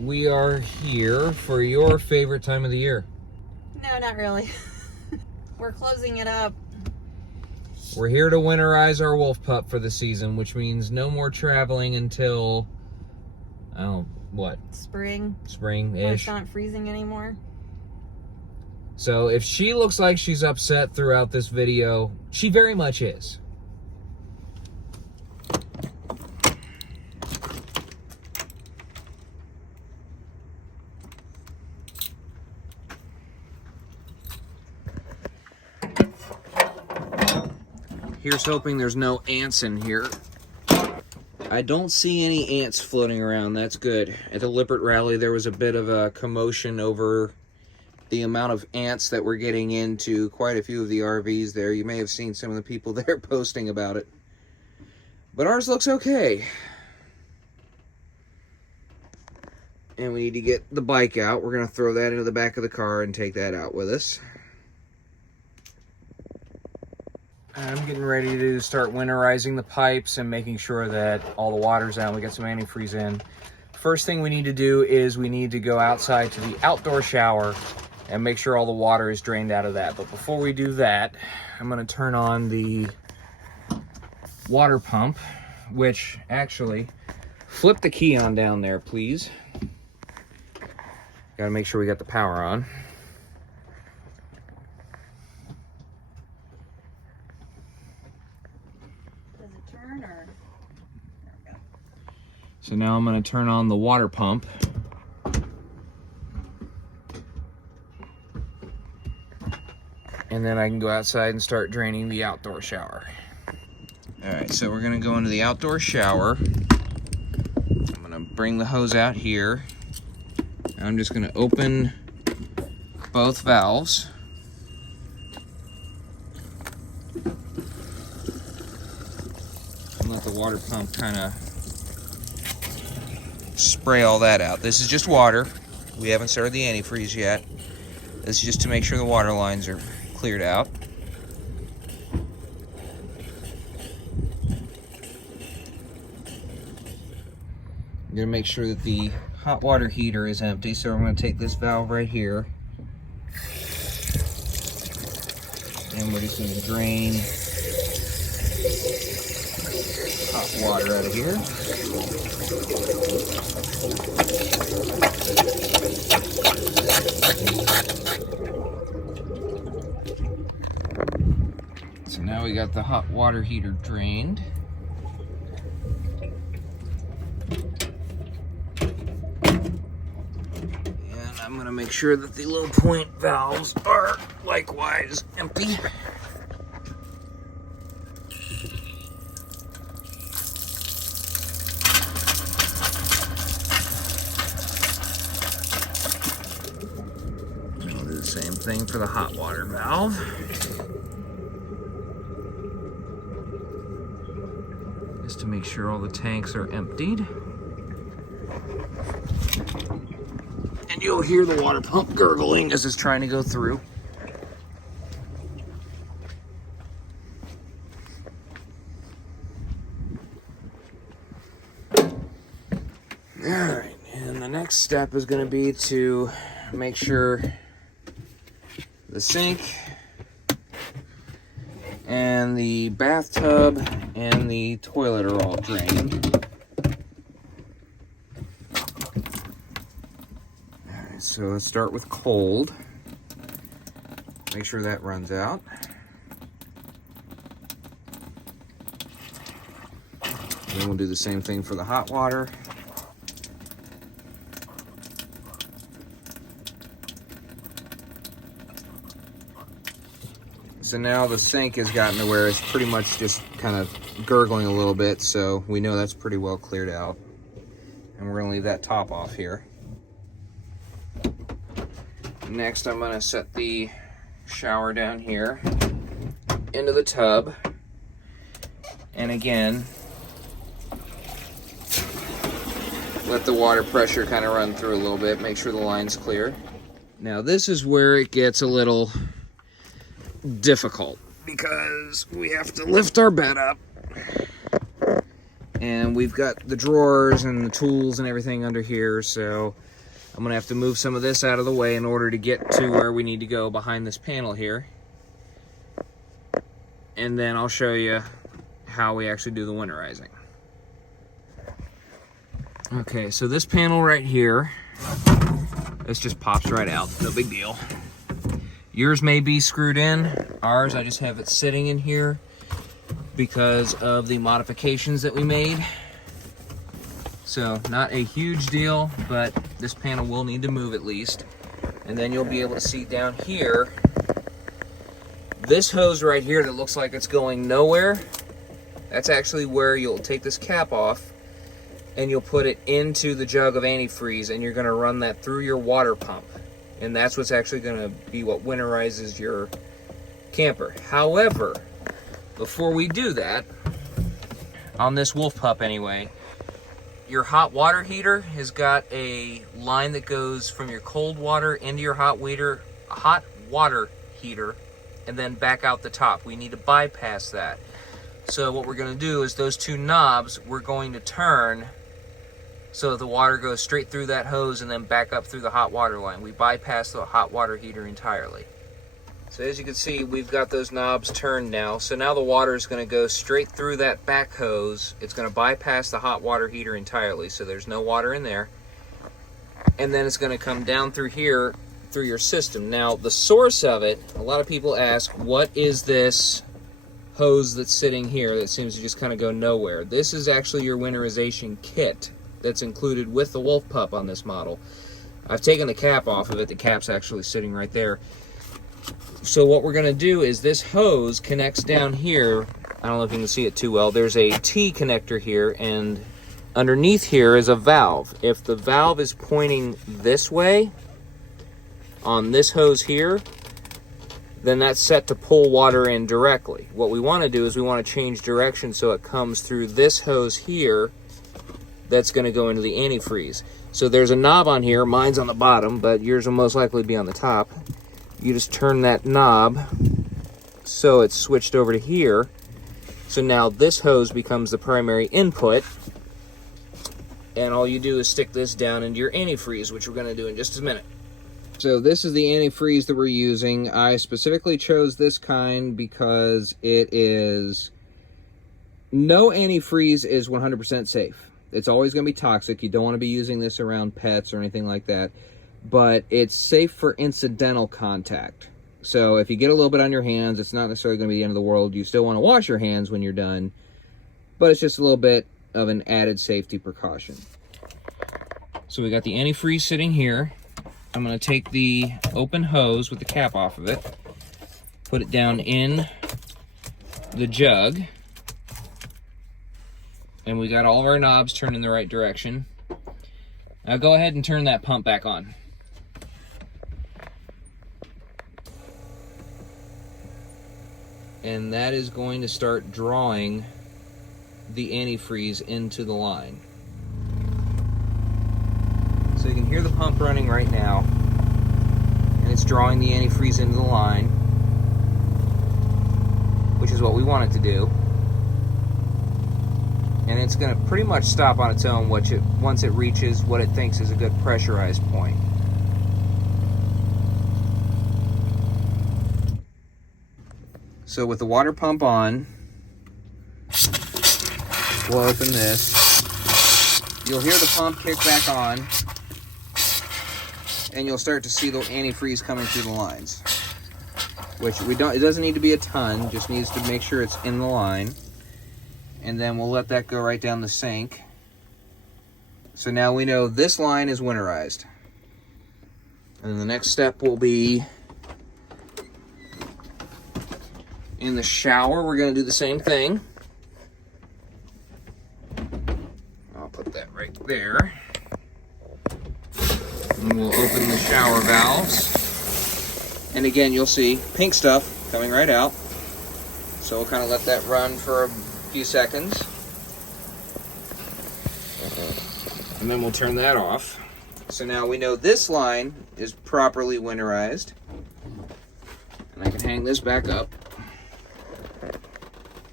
we are here for your favorite time of the year. No, not really. We're closing it up. We're here to winterize our Wolf Pup for the season, which means no more traveling until, what? Spring-ish. It's not freezing anymore. So if she looks like she's upset throughout this video, she very much is. Here's hoping there's no ants in here. I don't see any ants floating around. That's good. At the Lippert rally, there was a bit of a commotion over the amount of ants that were getting into quite a few of the RVs there. You may have seen some of the people there posting about it. But ours looks okay. And we need to get the bike out. We're going to throw that into the back of the car and take that out with us. I'm getting ready to start winterizing the pipes and making sure that all the water's out. We got some antifreeze in. First thing we need to do is we need to go outside to the outdoor shower and make sure all the water is drained out of that. But before we do that, I'm going to turn on the water pump, which actually, flip the key on down there, please. Got to make sure we got the power on. So now I'm going to turn on the water pump. And then I can go outside and start draining the outdoor shower. Alright, so we're going to go into the outdoor shower. I'm going to bring the hose out here. I'm just going to open both valves. And let the water pump kind of spray all that out. This is just water. We haven't started the antifreeze yet. This is just to make sure the water lines are cleared out. I'm going to make sure that the hot water heater is empty, so I'm going to take this valve right here. And we're just going to drain hot water out of here. So now we got the hot water heater drained. And I'm going to make sure that the low point valves are likewise empty. I'll do the same thing for the hot water valve. Just to make sure all the tanks are emptied. And you'll hear the water pump gurgling as it's trying to go through. Alright, and the next step is going to be to make sure the sink and the bathtub and the toilet are all drained. Alright, so let's start with cold. Make sure that runs out. Then we'll do the same thing for the hot water. So now the sink has gotten to where it's pretty much just kind of gurgling a little bit, so we know that's pretty well cleared out. And we're gonna leave that top off here. Next, I'm gonna set the shower down here into the tub. And again, let the water pressure kind of run through a little bit, make sure the line's clear. Now this is where it gets a little difficult because we have to lift our bed up And we've got the drawers and the tools and everything under here, so I'm gonna have to move some of this out of the way in order to get to where we need to go behind this panel here. And then I'll show you how we actually do the winterizing. Okay, so this panel right here, this just pops right out, no big deal. Yours may be screwed in. Ours, I just have it sitting in here because of the modifications that we made. So not a huge deal, but this panel will need to move at least. And then you'll be able to see down here, this hose right here that looks like it's going nowhere, that's actually where you'll take this cap off and you'll put it into the jug of antifreeze, and you're gonna run that through your water pump. And that's what's actually gonna be what winterizes your camper. However, before we do that, on this Wolf Pup anyway, your hot water heater has got a line that goes from your cold water into your hot water heater and then back out the top. We need to bypass that. So what we're gonna do is those two knobs, we're going to turn so the water goes straight through that hose and then back up through the hot water line. We bypass the hot water heater entirely. So as you can see, we've got those knobs turned now. So now the water is going to go straight through that back hose. It's going to bypass the hot water heater entirely, so there's no water in there. And then it's going to come down through here, through your system. Now, the source of it, a lot of people ask, what is this hose that's sitting here that seems to just kind of go nowhere? This is actually your winterization kit that's included with the Wolf Pup on this model. I've taken the cap off of it. The cap's actually sitting right there. So what we're going to do is this hose connects down here. I don't know if you can see it too well. There's a T connector here, and underneath here is a valve. If the valve is pointing this way on this hose here, then that's set to pull water in directly. What we want to do is we want to change direction so it comes through this hose here that's going to go into the antifreeze. So there's a knob on here. Mine's on the bottom, but yours will most likely be on the top. You just turn that knob so it's switched over to here. So now this hose becomes the primary input, and all you do is stick this down into your antifreeze, which we're going to do in just a minute. So this is the antifreeze that we're using. I specifically chose this kind because it is, no antifreeze is 100% safe. It's always going to be toxic. You don't want to be using this around pets or anything like that. But it's safe for incidental contact. So if you get a little bit on your hands, it's not necessarily going to be the end of the world. You still want to wash your hands when you're done, but it's just a little bit of an added safety precaution. So we got the antifreeze sitting here. I'm going to take the open hose with the cap off of it, put it down in the jug, and we got all of our knobs turned in the right direction. Now go ahead and turn that pump back on. And that is going to start drawing the antifreeze into the line. So you can hear the pump running right now, and it's drawing the antifreeze into the line, which is what we want it to do. And it's going to pretty much stop on its own once it reaches what it thinks is a good pressurized point. So with the water pump on, we'll open this. You'll hear the pump kick back on, and you'll start to see the antifreeze coming through the lines. Which it doesn't need to be a ton, just needs to make sure it's in the line. And then we'll let that go right down the sink. So now we know this line is winterized. And the next step will be in the shower. We're going to do the same thing. I'll put that right there. And we'll open the shower valves. And again, you'll see pink stuff coming right out. So we'll kind of let that run for a few seconds. And then we'll turn that off. So now we know this line is properly winterized. And I can hang this back up.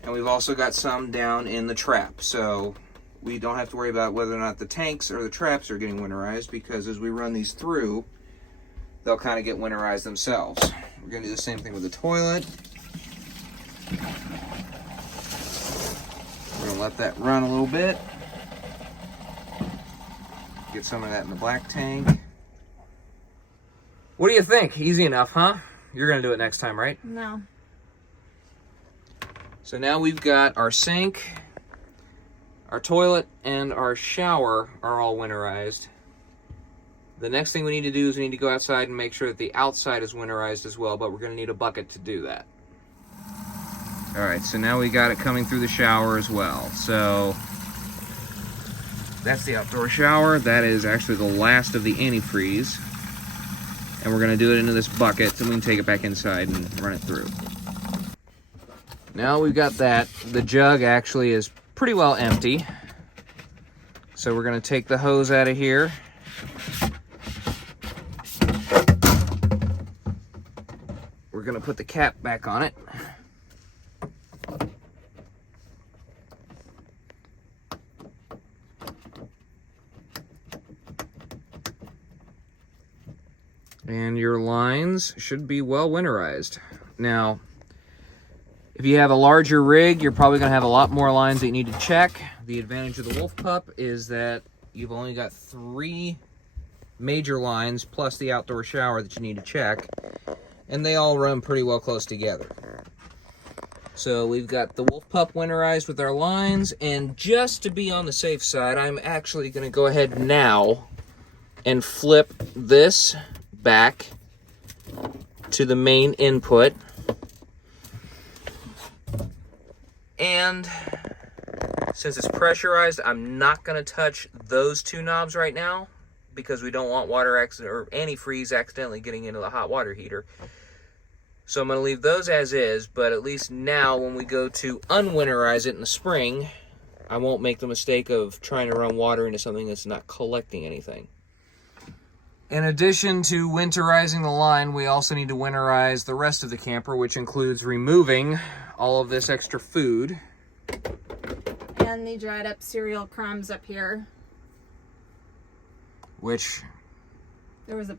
And we've also got some down in the trap. So we don't have to worry about whether or not the tanks or the traps are getting winterized, because as we run these through, they'll kind of get winterized themselves. We're going to do the same thing with the toilet. We're going to let that run a little bit. Get some of that in the black tank. What do you think? Easy enough, huh? You're going to do it next time, right? No. So now we've got our sink, our toilet, and our shower are all winterized. The next thing we need to do is we need to go outside and make sure that the outside is winterized as well, but we're going to need a bucket to do that. All right, so now we got it coming through the shower as well. So that's the outdoor shower. That is actually the last of the antifreeze. And we're going to do it into this bucket so we can take it back inside and run it through. Now we've got that. The jug actually is pretty well empty. So we're going to take the hose out of here. We're going to put the cap back on it. And your lines should be well winterized. Now, if you have a larger rig, you're probably going to have a lot more lines that you need to check. The advantage of the Wolf Pup is that you've only got 3 major lines plus the outdoor shower that you need to check, and they all run pretty well close together. So we've got the Wolf Pup winterized with our lines, and just to be on the safe side, I'm actually going to go ahead now and flip this back to the main input. And since it's pressurized, I'm not going to touch those 2 knobs right now because we don't want water or antifreeze accidentally getting into the hot water heater. So I'm going to leave those as is, but at least now when we go to unwinterize it in the spring, I won't make the mistake of trying to run water into something that's not collecting anything. In addition to winterizing the line, we also need to winterize the rest of the camper, which includes removing all of this extra food. And the dried up cereal crumbs up here. Which? There was a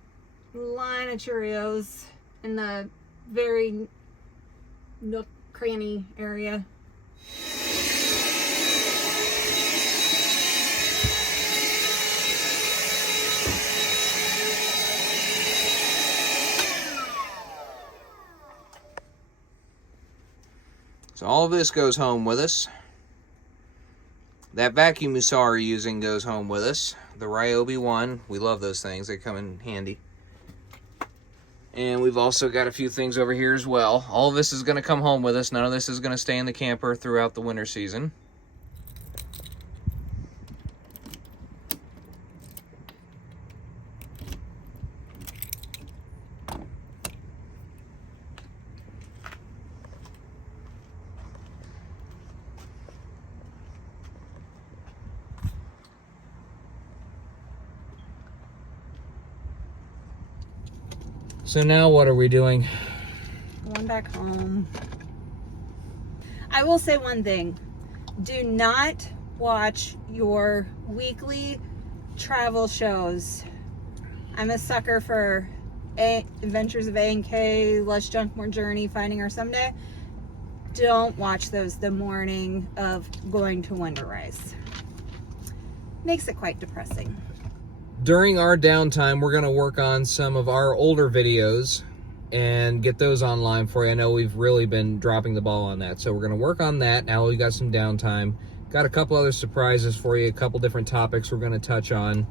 line of Cheerios in the very nook cranny area. So all of this goes home with us. That vacuum you saw her using goes home with us. The Ryobi one, we love those things. They come in handy. And we've also got a few things over here as well. All of this is going to come home with us. None of this is going to stay in the camper throughout the winter season. So now what are we doing? Going back home. I will say one thing. Do not watch your weekly travel shows. I'm a sucker for Adventures of A&K, Less Junk, More Journey, Finding Our Someday. Don't watch those the morning of going to winterize. Makes it quite depressing. During our downtime, we're going to work on some of our older videos and get those online for you. I know we've really been dropping the ball on that, so we're going to work on that. Now we got some downtime. Got a couple other surprises for you, a couple different topics we're going to touch on.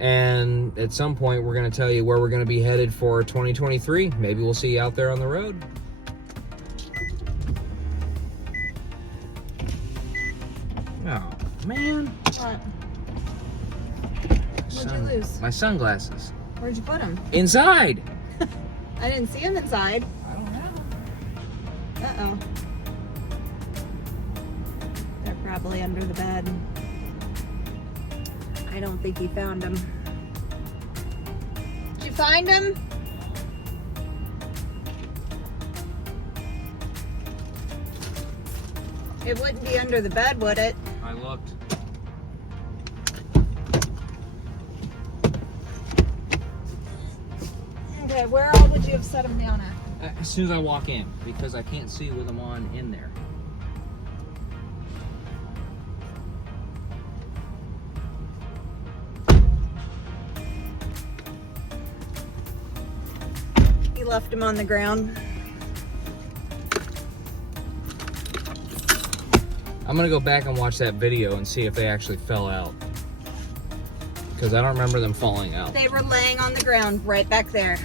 And at some point, we're going to tell you where we're going to be headed for 2023. Maybe we'll see you out there on the road. Oh, man. What? What'd you lose? My sunglasses. Where'd you put them? Inside. I didn't see them inside. I don't know. Uh-oh. They're probably under the bed. I don't think you found them. Did you find them? It wouldn't be under the bed, would it? I looked. Okay, where all would you have set them down at? As soon as I walk in, because I can't see with them on in there. You left them on the ground. I'm gonna go back and watch that video and see if they actually fell out. Because I don't remember them falling out. They were laying on the ground right back there.